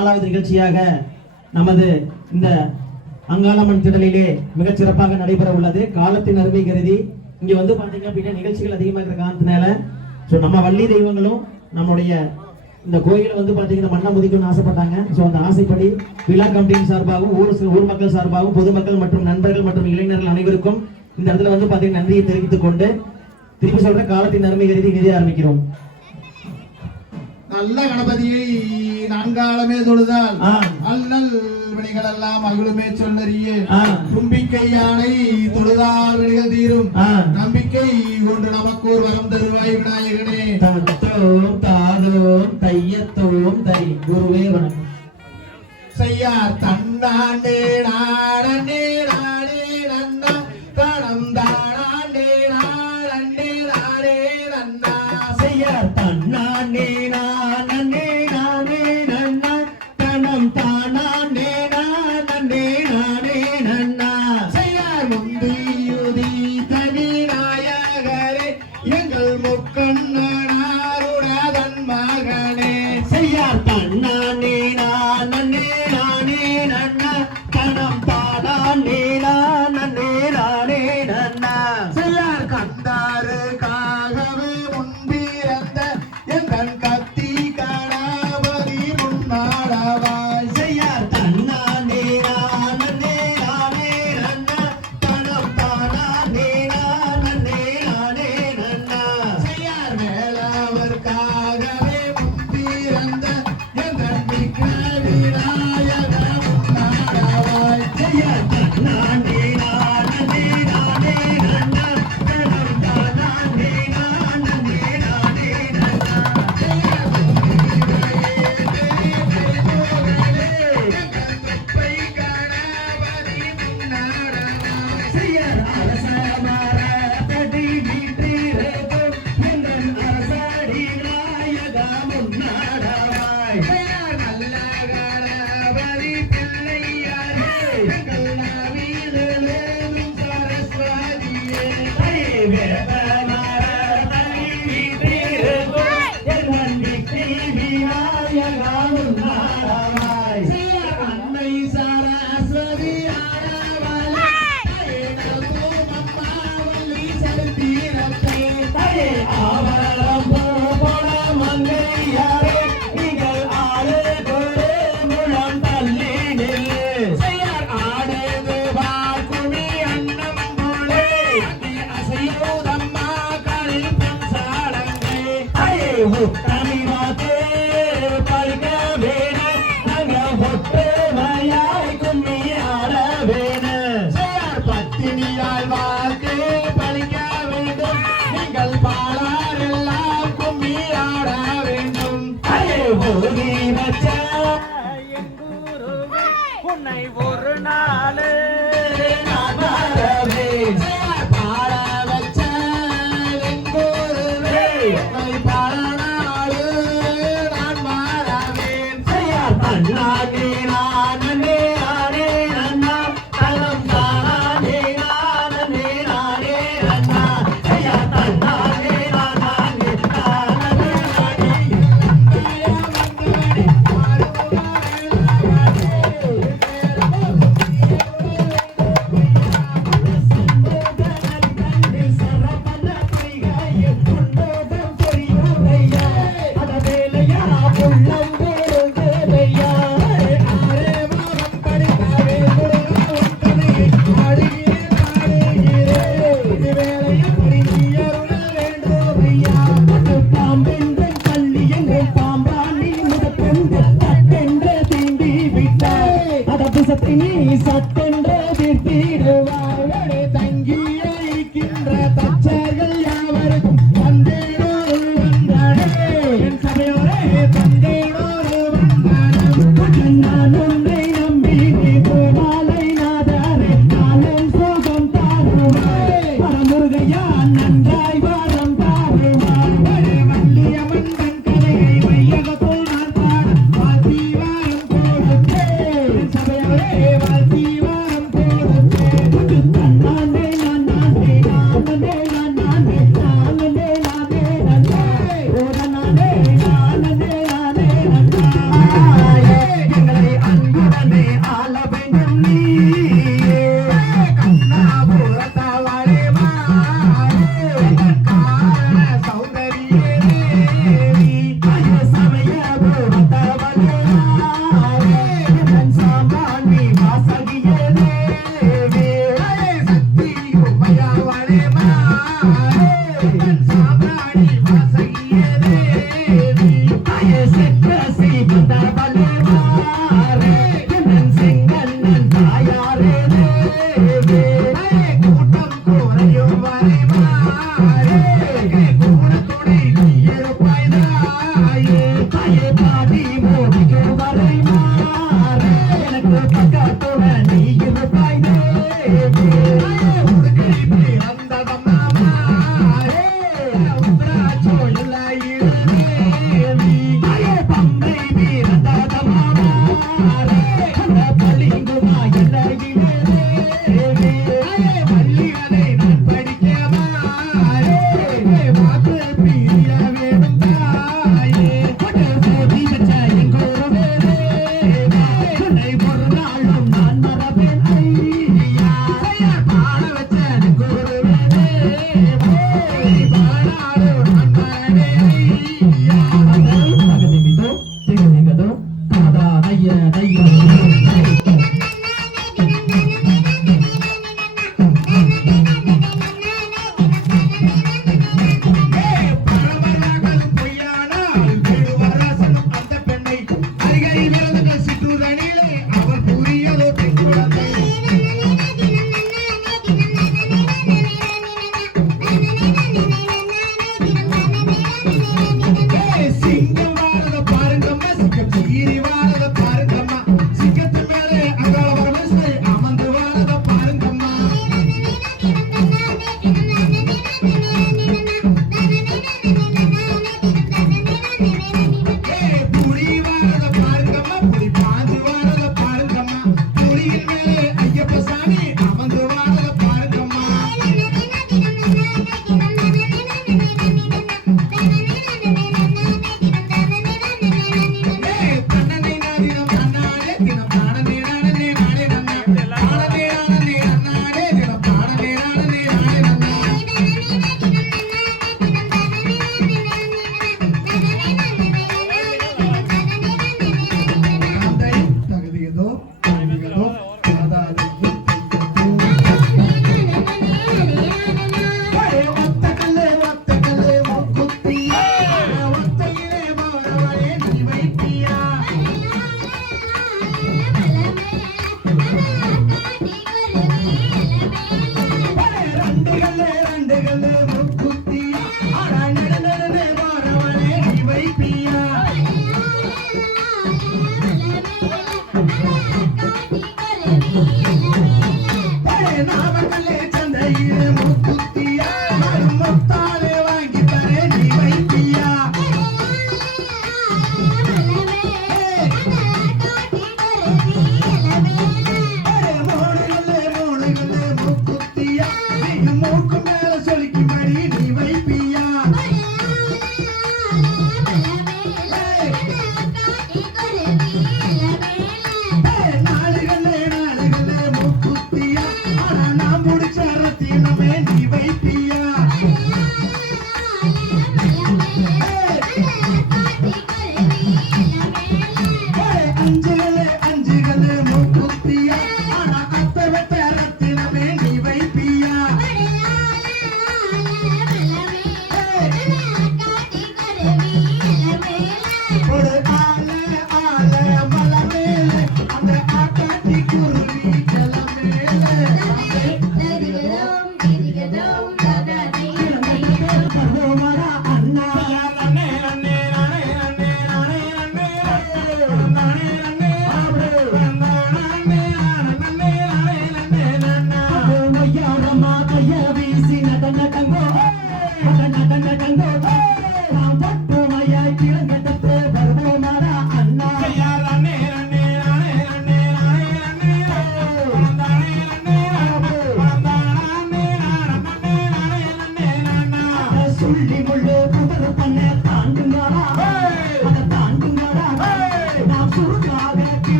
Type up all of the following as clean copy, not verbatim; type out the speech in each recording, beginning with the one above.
4வது நிகழ்ச்சியாக நமது இந்த அங்காளம்மன் திடலிலே மிகச் சிறப்பாக நடைபெற உள்ளது. காலத்தின் அருமை கருதி இங்க வந்து பாத்தீங்க அப்படின்னா நிகழ்ச்சிகள் அதிகமாக இருக்கிற காரணத்தினால நம்ம வள்ளி தெய்வங்களும் நம்முடைய இந்த கோயிலை வந்து பாத்தீங்கன்னா மண்ணை முதிக்கணும்னு ஆசைப்பட்டாங்க. அந்த ஆசைப்படி விழா கமிட்டியின் சார்பாகவும் ஊர் மக்கள் சார்பாகவும் பொதுமக்கள் மற்றும் நண்பர்கள் மற்றும் இளைஞர்கள் அனைவருக்கும் இந்த இடத்துல வந்து பாத்தீங்கன்னா நன்றியை தெரிவித்துக் கொண்டு திருப்பி சொல்ற காலத்தின் அருமை கருதி நிதி ஆரம்பிக்கிறோம். நல்ல கணபதியை நான்காலமே தொழுதால் அல்லல் வினைகள் எல்லாம் அகுலுமே சொல்லறியே தும்பிக்கை யானை தொழுதால் வினைகள் தீரும் நம்பிக்கை கொண்டு நமக்கு ஒரு வரம் தருவாய் விநாயகனே. தத்தோம் தாதோம் தையத்தோம் தை குருவே வணக்கம். செய்யார் தன்னாண்டே நாடே நாடே நன்னா தனம் தானாண்டே நாடே நாடே நன்னா செய்யார் தன்னாண்டே உன்னை ஒரு நாள் பாட வச்ச பாட நாள் நான் மாறவேன் அண்ணாடே நானே நானே அண்ணா தலம் தானே நானே நானே அண்ணா ஐயா தன்னானே நானே நானே சட்டென்ற தீர்த்திடுவாய் தங்கி இருக்கின்ற தச்சர்கள் யாவருக்கும் வந்தேனோரு வந்தானே என் சபையோரே தந்தேனோரு வந்தானே நான் ஒன்றை நம்பி நீ கோமாலை நாதாரே காலம் சோகம் தாருவாய் பரமுருகையா நன்றாய் வாரம் தாருவாய் வள்ளியம்மன் தன் கதையை வையகத்துள் நான் பாட வாத்தி வாரம் கொடுத்தே என் சபையோரே வாத்தி வாரம் கொடுத்தே நானே நானே நானே நானே நானே நானே நானே நானே நானே நானே நானே அந்த பள்ளிங்குமா எல்லையிலே பள்ளிகளை நான் படிக்கவா வாக்கு பிரிய வேணும் தாயே போதி வச்ச எங்கோரு ஒரு நாளும் நான் மறப்பேன் ஐயா பாட வச்ச குரு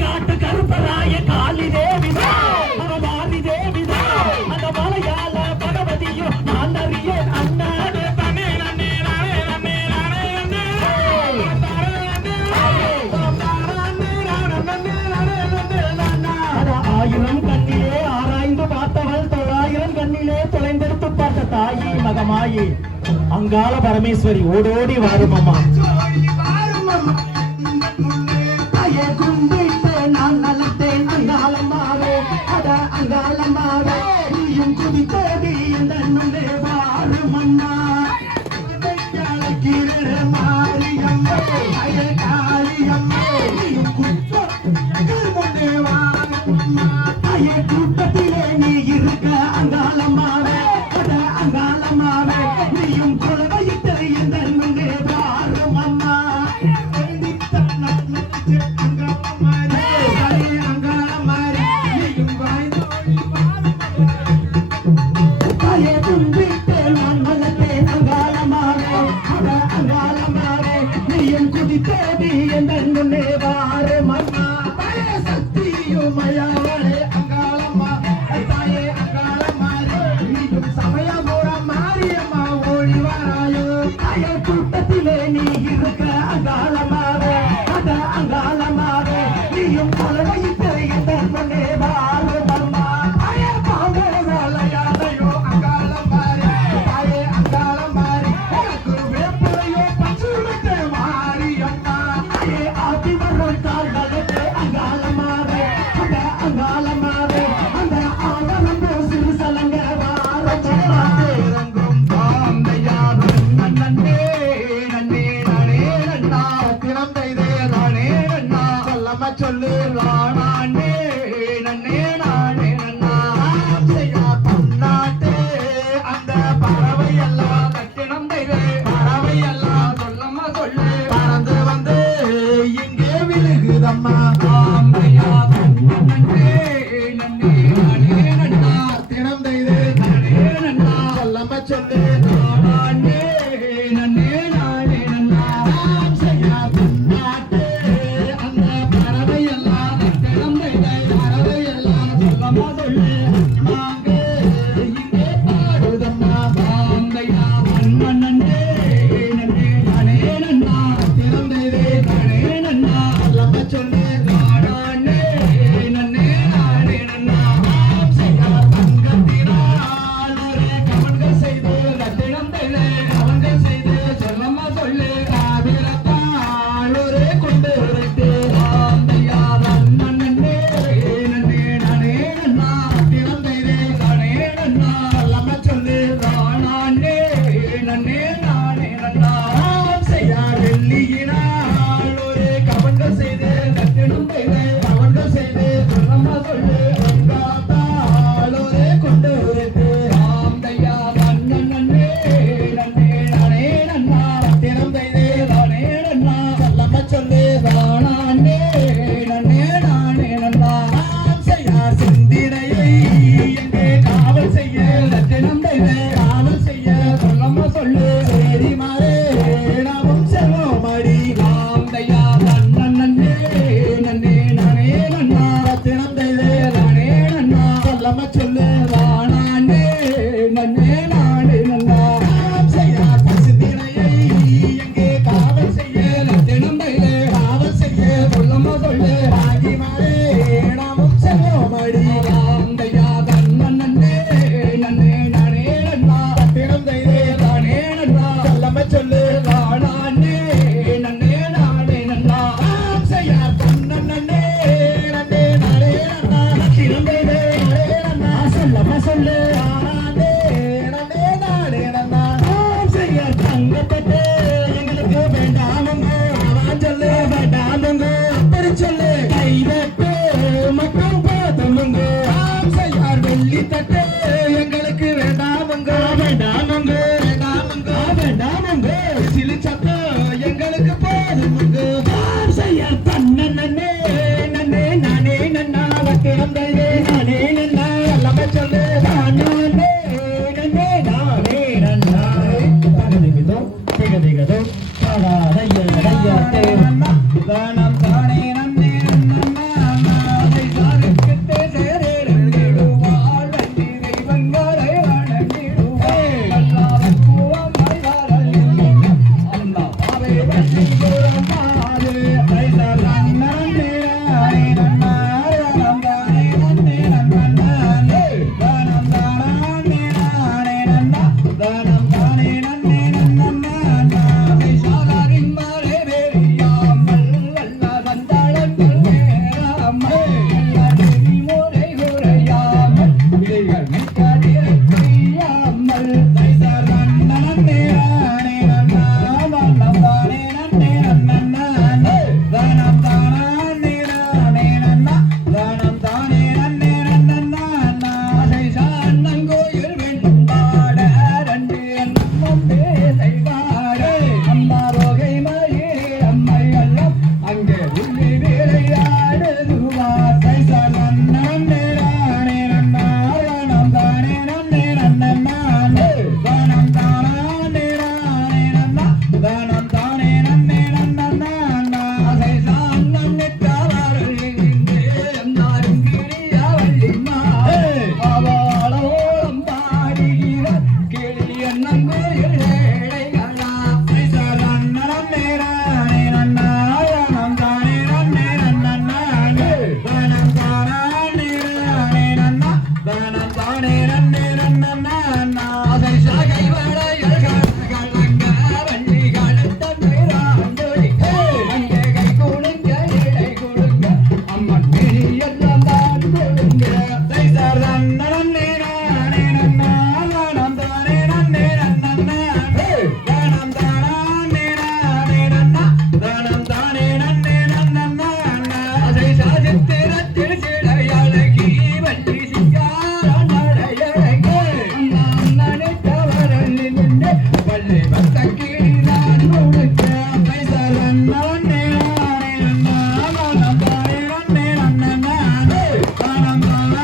காட்டு கருப்பராய காளி தேவிதா மாரி தேவிதா அந்த மலையாள பகவதியும் நான் அறிய அண்ணாடு தனே நன்னே நானே நன்னே நானே நன்னே ஆயிரம் கண்ணிலே ஆராய்ந்து பார்த்தவள் 900 கண்ணிலே தொலைந்தெடுத்து பார்த்த தாயி மகமாயி அங்காள பரமேஸ்வரி ஓடோடி வாரும் அம்மா கும்பிட்டு நான் நலத்தேன் அங்காளம்மாவே அட அங்காளம்மாவே நீயும் குதித்தேடி இந்த நுண்ணே வாரும் அம்மா மாரியம்மா காளியம்மா நீயும் கூட்டத்திலே நீ இருக்க அங்காளம்மாவே அட அங்காளம்மாவே நீயும் கொலவையிட்டு இந்த நுண்ணே வாரும் அம்மா தேவி எந்த வாரு மன்னா சக்தியுமையாவளே அங்காளம்மா தாயே அங்காளம்மாரே நீயும் சமயபுரம் மாரியம்மா ஓடி வாராயோ தாய கூட்டத்திலே நீ இருக்க அங்காளம்மாவே அத அங்காளம்மாவே நீயும் கொலவையிட்டு எந்த முன்னே வாரு மன்னா தாய பாம்பலையாதையோ அங்காளம்மாரே தாயே அங்காளம்மாரே எனக்கு வேப்பலையோ பச்சுவிட்டு மாரியம்மா தாயே ஆதி வரும் தாழ்களே அங்காளம்மாவே அத அங்காளம்மாவே அந்த ஆவரம் சிறு சலங்க வாரங்கும் பாந்தையார் நன்னே நன்னே நானே நன்னா திறந்தைதே நானே நன்னா சொல்லம சொல்லு நானே நன்னே நானே நன்னா செய்யா பொன்னாட்டே அந்த பறவை எல்லாம் கட்டினந்தைதே பறவை எல்லாம் சொல்லம்மா சொல்லு பறந்து வந்து இங்கே விழுகுதம்மா ஆம்பையா நன்னே நன்னே நானே நன்னா திறந்தைதே நானே நன்னா சொல்லம சொல்லு நானே நன்னே நானே நன்னா செய்யா பொன்னாட்டே அந்த பறவை எல்லாம் கட்டினந்தைதே பறவை எல்லாம் சொல்லம்மா சொல்லு நாங்க இங்கே பாடுதம்மா ஆம்பையா நன்னே நன்னே நானே நன்னா திறந்தைதே நானே நன்னா சொல்லம சொல்லு நானே நன்னே நானே நன்னா செய்யா தங்கத்தினால் ஒரு கவன்கள் செய்து நட்டினந்தைதே கவன்கள் செய்து சொல்லம்மா சொல்லு காவிரத்தால் ஒரு கொண்டு வைத்து ஆந்தையா நன்னே நன்னே நானே நன்னா திறந்தைதே நானே நன்னா சொல்லம சொல்லு நானே நன்னே நானே நன்னா செய்யா வெள்ளியினால் ஒரு கவன்கள் செய்து நட்டினந்தைதே கவன்கள் செய்து சொல்லம்மா சொல்லு அங்காத்தால் ஒரு கொண்டு வைத்து ஆந்தையா நன்னே நன்னே நானே நன்னா திறந்தைதே நானே நன்னா சொல்லம சொல்லு நானே நன்னே நானே நன்னா செய்யா சிந்தினையை எங்கே காவல் செய்ய நட்டினந்தைதே காவல் செய்ய சொல்லம்மா சொல்லு சேரி மாறே நாமும் செல்வோம் அடி ஆந்தையா நன்னே நன்னே நானே நன்னா திறந்தைதே நானே நன்னா சொல்லம்மா சொல்லு நானே நன்னே நானே நன்னா செய்யா பசுதினையை எங்கே காவல் செய்ய நட்டினந்தைதே காவல் செய்ய சொல்லம்மா சொல்லு ஆகி மாறே நாமும் செல்வோம் அடி ஆந்தையா நன்னே நன்னே நானே நன்னா திறந்தைதே நானே நன்னா சொல்லம்மா சொல்லு நானே நன்னே நானே நன்னா செய்யா நன்னே நன்னே நானே நன்னா திறந்தைதே நானே நன்னா சொல்லம்மா தட்டு எங்களுக்கு வேண்டாமுங்க வேண்டாமுங்க வேண்டாமுங்க வேண்டாமுங்க சிலி சத்தம் எங்களுக்கு போதுமுங்க செய்ய தன்ன நன்னே நன்னே நானே நன்னா வட்டிரந்தே நானே நன்னா எல்லாமே சொல்லு நானே நன்னே நானே நன்னா தகதிகதோ திகதிகதோ தாடா தைய தைய தேவன்னா தானம் தானே நன்னே நன்னா அதை சாருக்கிட்டே சேரேடுவாள் வண்டி தெய்வங்களை வணங்கிடுவாள் அல்லாஹ் பூவமாய் வாரலில் அல்லாஹ் பாவை வண்டி போரமாது ஐசர் நன்னே நானே நன்னா தானம் தானே நன்னே நன்னா தானம் தானே நானே நன்னா தானம் தானே நன்னே நன்னா அதை சாரின் மாறே வேறியாமல் அல்லா வந்தாளங்கள் நேராமல் அல்லா தேவி முறை குறையாமல் இதைகள் மிக்கதிரை செய்யாமல் ஐசர் நன்னே நானே நன்னா தானம் தானே நன்னே நன்னா தானம் தானே நானே நன்னா தானம் தானே நன்னே நன்னா அதை சான்னங்கோயில் வேண்டும் பாட ரெண்டு எண்ணம் பேசை பாட அம்மா ரோகை மயே அம்மை எல்லாம் அங்கே உள்ளி விளையாடுதுவார் ஐசர் நன்னே நானே நன்னா தானம் தானே நன்னே நன்னா தானம் தானே நானே நன்னா தானம் தானே நன்னே நன்னா அதை சான்னம் நிற்காவர்கள் இங்கே எல்லாரும் கிளியா வள்ளிமா அவளோளம் பாடுகிற கிளி எண்ணங்கோயில் ஏழைகளா ஐசர் நன்னே நானே நன்னா தானம் தானே நன்னே நன்னா தானம் தானே நானே நன்னா தானம் தானே நன்னே நன்னா அதை சாகை வளையல்கள் கலங்க வண்டிகள் தந்தைராண்டொலி அங்கே கை கொடுங்க இடை கொடுங்க அம்மன் மேனி எல்லாம் தான் கொடுங்க ஐசர் நன்னே நானே நன்னா தானம் தானே நன்னே நன்னா தானம் தானே நானே நன்னா தானம் தானே நன்னே நன்னா அதை சாதித்திரத்தில் சிலையழகி வள்ளி சிங்கார நடையழகி அம்மா நினைத்தவரல் நின்று வள்ளி பத்தக்கிளி நான் கொடுக்க ஐசர் நன்னே நானே நன்னா தானம் தானே நன்னே நன்னா தானம் தானே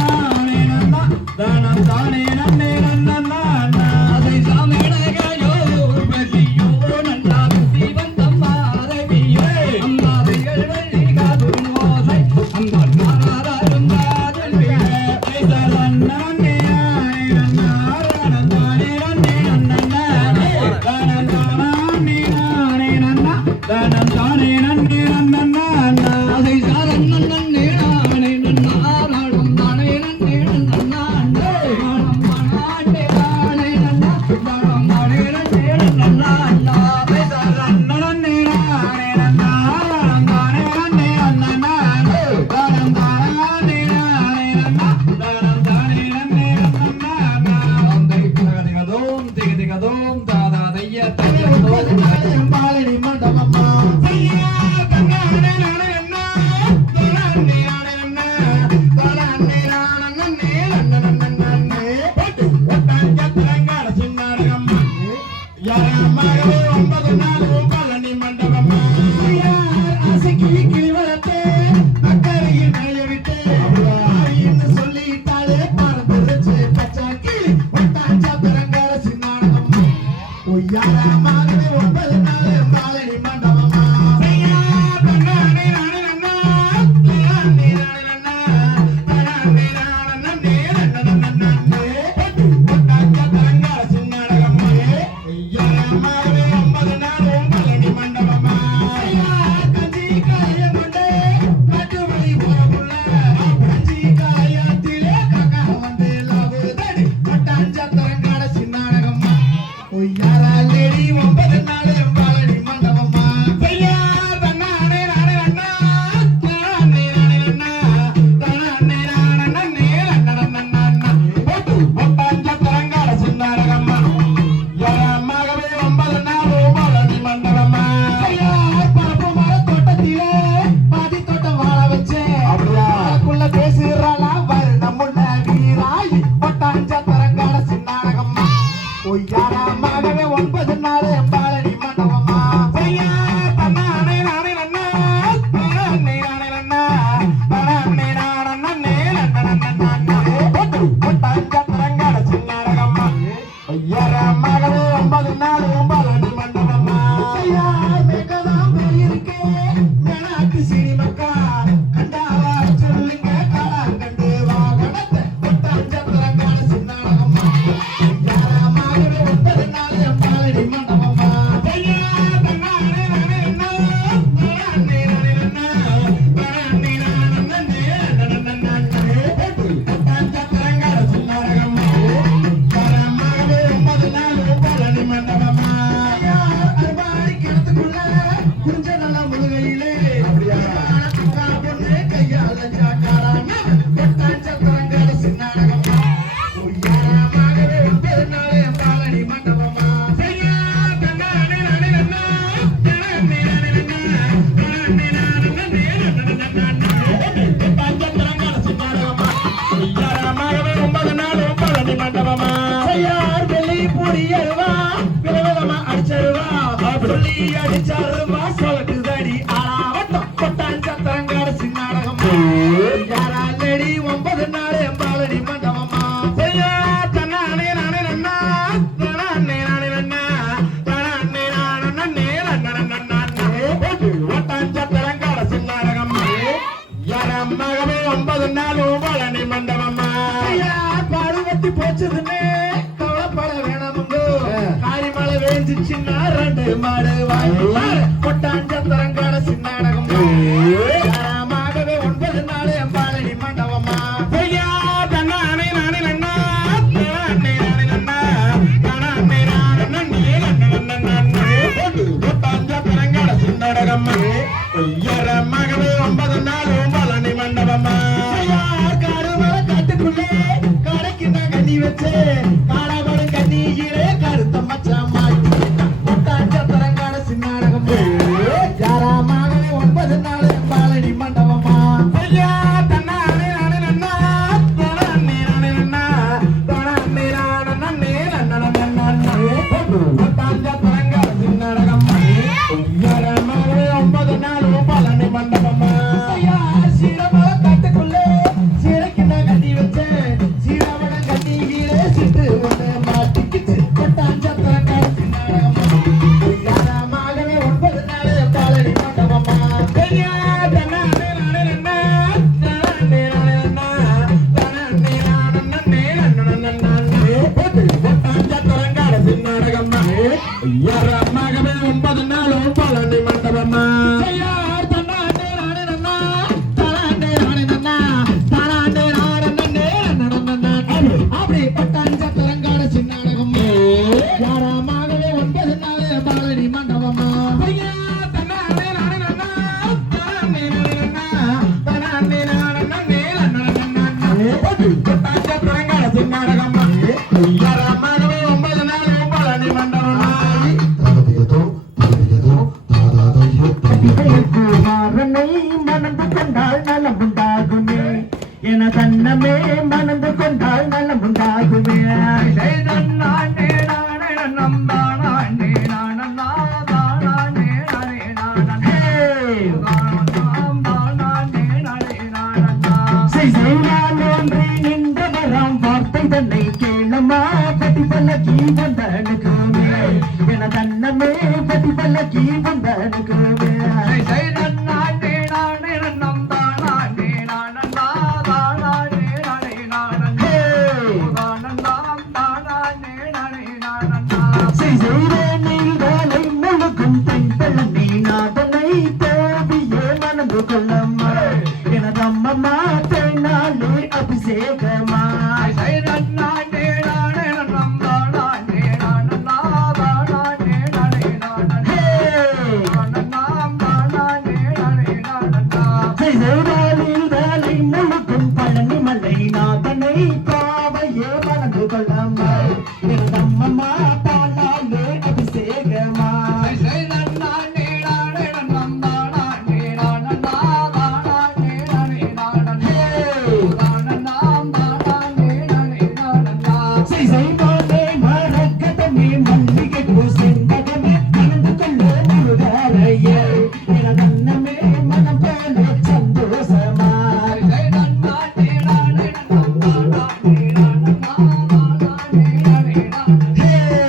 நானே நன்னா தானம் தானே நன்னே நன்னா அதை சாமியழகையோ உர்வசியோ நல்லா புத்தி வந்தம்மா அரவியோ அம்மாவைகள் வள்ளி காது மோசை அம்மாள் மாறாரும் காதல் ஐசர் நன்னே நானே நன்னா தானம் தானே நன்னே நன்னா தானம் தானே நானே நன்னா தானம் தானே நன்னே நன்னா அதை சாதம் நன்னே நானே நன்னா தானம் தானே நன்னே நன்னா தானம் தானே நானே நன்னா தானம் தானே நன்னே நன்னா ஐசர் நன்னே நானே நன்னா தானம் தானே நன்னே நன்னா தானம் தானே நானே நன்னா தானம் தானே நன்னே மண்டபமா யார் வெள்ளி பொடியருவா விதவிதமா அடிச்சருவா சொல்லி அடிச்சாருவா சொல்லட்டுதடி ஆவட்டம் கொட்டான் சத்திரங்காடு சின்னாடகம் யாராலடி 9 நாள் எம்பாலடி மண்டபமா ஐயா தன்னானே நானே நன்னா தன்னானே நானே நன்னா தன்னானே நானே நன்னே நன்னா கொட்டான் சத்திரங்காடு சின்னாடகம் யாரம்மகமே 9 நாள் பழனி மண்டபமா ஐயா பாடுபத்தி போச்சதுன்னு கவலைப்பட வேணாமுங்கோ காரிமலை வேஞ்சி சின்ன 2 மாடு வாங்கி கொட்டான் சத்திரங்காடு சின்னாடகம் யாரமாகவே 9 நாள் பழனி மண்டபமா ஐயா தன்னானே நானே நன்னா தன்னானே நானே நன்னா தன்னானே நானே நன்னே நன்னா கொட்டான் சத்திரங்காடு சின்னாடகம் யாரமாகவே 9 நாள் பழனி மண்டபமா காடுமலை காட்டுக்குள்ளே கடைக்கு நான் கண்ணி வச்சு காடாபடம் கண்ணியிலே கருத்த மச்சான் மாட்டி கொட்டான் சத்திரங்காடு சின்னாடகம் யாராமாகவே 9 நாள் பழனி மண்டபமா ஐயா தன்னானே நானே நன்னா தன்னானே நானே நன்னா தன்னானே நானே நன்னே நன்னா கொட்டான் சத்திரங்காடு சின்னாடகம் யாராமாகவே 9 நாள் பழனி மண்டபமா ஐயா சீடமலை காட்டுக்குள்ளே சீரைக்கு நான் கண்ணி வச்சேன் சீடாவடம் கண்ணியிலே சிட்டு ஒண்ணு மாட்டிக்கிச்சு கொட்டான் சத்திரங்காடு சின்னாடகம் யாராமாகவே 9 நாள் பழனி மண்டபமா ஐயா தன்னானே நானே நன்னா தன்னானே நானே நன்னா தன்னானே நானே நன்னே நன்னா கொட்டான் சத்திரங்காடு சின்னாடகம் யாராமாகவே 9 நாள் பழனி மண்டபமா ஐயா தன்னானே நானே நன்னா தன்னானே நானே நன்னா தன்னானே நானே நன்னே நன்னா அப்படி கொட்டான் சத்திரங்காடு சின்னாடகம் யாராமாகவே 9 நாள் பழனி மண்டபமா ஐயா தன்னானே நானே நன்னா தன்னானே நானே நன்னா தன்னானே நானே நன்னே நன்னா கொட்டான் சத்திரங்காடு சின்னாடகம் யாராமாகவே 9 நாள் பழனி மண்டபமா மாறனை மணந்து கொண்டால் நலம் உண்டாகுமே என தன்னமே மணந்து கொண்டால் நலம் உண்டாகுமே நன்னானே நானே நம்பானே நானே நானே செய்யானே நின்ற வரம் வார்த்தை தன்னை கேளமா பதிபலகி வந்தனுக்குமே என தன்னமே பதிபலகி வந்தனுக்குமே எனதம்மம்மா தேனாலே அபிஷேகமா வேலை முழுக்கும் பழனி மலை நாதனை பாவையே மணந்து கொள்ளம்மா எனதம்மம்மா பாலாலே அபிஷேகமா Hey!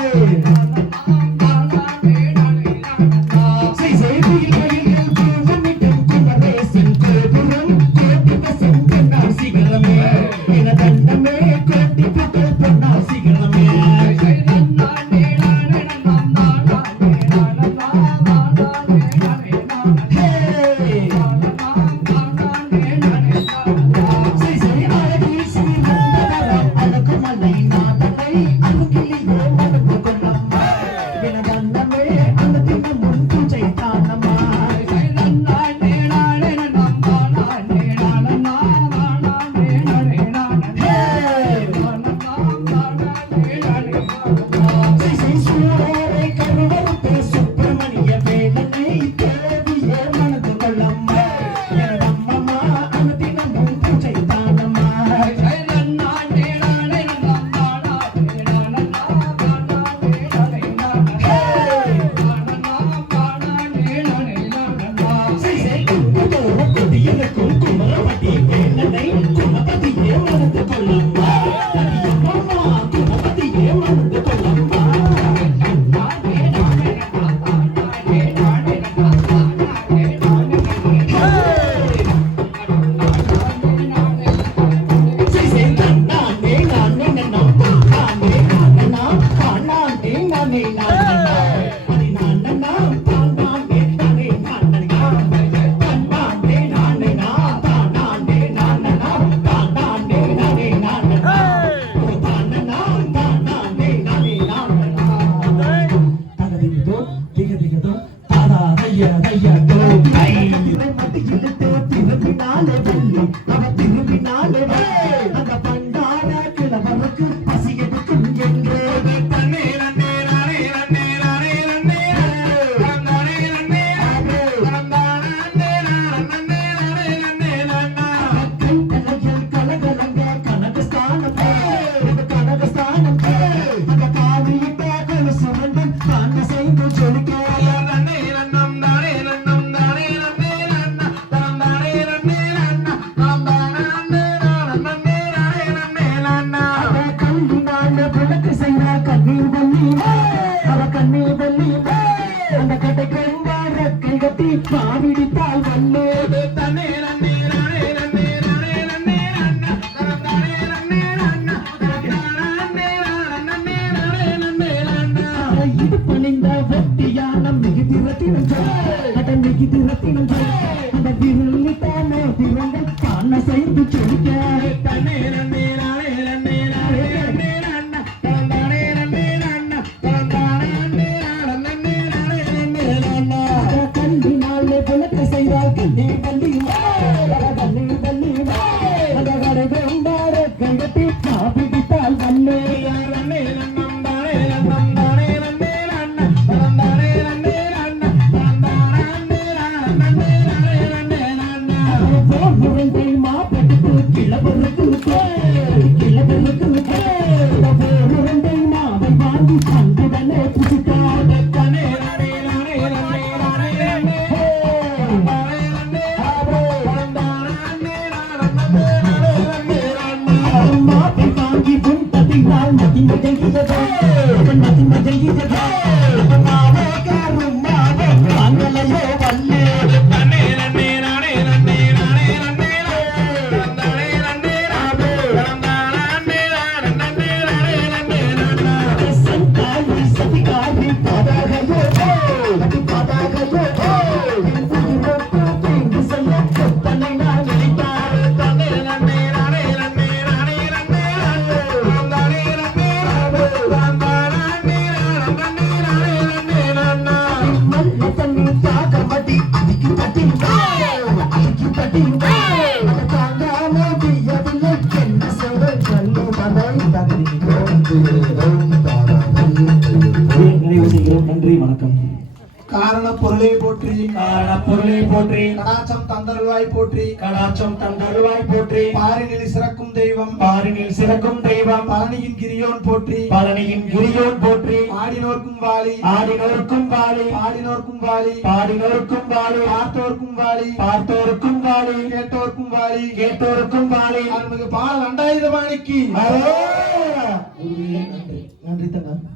எனக்கு பசி எடுக்கும் என்று தன்னே நன்னே நானே நன்னே நானே நன்னே நானே நன்னே நானே நன்னே நன்னே நன்னா கை தலையில் கலகலங்க கனகஸ்தானம் கனகஸ்தானம் அந்த காவியிட்ட கொலுசு ரெண்டும் காந்த செய்து ஜொலிக்க நன்னே நன்னம் நானே நன்னம் நானே நன்னே நன்னா நானே நன்னே நன்னா நானே நன்னே நன்னே நன்னா கல்லினால விளக்கு செய்த கண்ணீர் வள்ளி அவ கண்ணீர் வள்ளி அந்த கட்டை கண்டார கைகட்டி பாவிடித்தால் வல்லே தன்னே நன்னே நானே நன்னே நானே நன்னே நன்னா நானே நன்னே நன்னா நானே நன்னே நானே நன்னே நன்னா இது பணிந்த வெட்டியான மிகுதிரத்தினம் அட மிகுதிரத்தினம் அந்த விருள்ளித்தானே திறங்கள் காண செய்து சொல்லிக்க தன்னே நன்னே நானே நன்னே நானே நன்னே நன்னா நானே நன்னே நன்னா நானே நன்னே நானே நன்னே நன்னா கல்லினாலே விளக்கு செய்தால் கண்ணீர் வள்ளி கண்ணீர் வள்ளி அந்த கடை கொண்டார கைகட்டி பாவிடித்தால் வல்லே நன்னே நன்னம் நானே நன்னம் நானே நன்னே நன்னா நானே நன்னே நன்னா நானே நன்னே நானே நன்னா போர்முறை மாப்பட்டு கிளவருக்கு கிளவருக்கு போர்முறை மாவை வாங்கி அன்புடனே புசித்தார் தன்னே நானே நானே நன்னே நானே நன்னே நானே நன்னே நானே நன்னே நன்னா மாவை வாங்கி புண்டதினால் மதிமஜங்கியதே மதிமஜங்கியதே மாவே காரும் மாவே காங்கலையோ வல்லே தன்னே நன்னே நானே நன்னே நானே நன்னே நானே நன்னே நானே நன்னே நன்னே நன்னா சந்தாயி சதிகாரி பாதாகையோ அடி பாதாகையோ உயிரோட்டு தீங்கு செய்ய கொத்தனை நான் நினைத்தார் தன்னே நன்னே நானே நன்னே நானே நன்னே நானே நன்னே நானே நன்னே நன்னா மல்ல தண்ணி தாகமடி அடிக்கி தட்டிங்க அடிக்கி தட்டிங்க அந்த தாங்காம பிரியவில்லை என்ன செய்வது கல்லு மலை நிறைவு செய்கிறோம். நன்றி, வணக்கம். காரண பொருளை போற்றி காரண பொருளை போற்றி கடாச்சம் தந்தருள்வாய் போற்றி கடாட்சம் தந்தருள்வாய் போற்றி பாரினில் சிறக்கும் தெய்வம் பாரினில் சிறக்கும் தெய்வம் பழனியின் கிரியோன் போற்றி பழனியின் கிரியோன் போற்றி ஆடினோர்க்கும் வாழி ஆடினோர்க்கும் வாழி பாடினோர்க்கும் வாழி பாடினோர்க்கும் வாழி பார்த்தோர்க்கும் வாழி பார்த்தோருக்கும் வாழி கேட்டோர்க்கும் வாழி கேட்டோருக்கும் வாழி அருள்மிகு பால் அண்டாயுதபாணிக்கு நன்றி நன்றி தங்க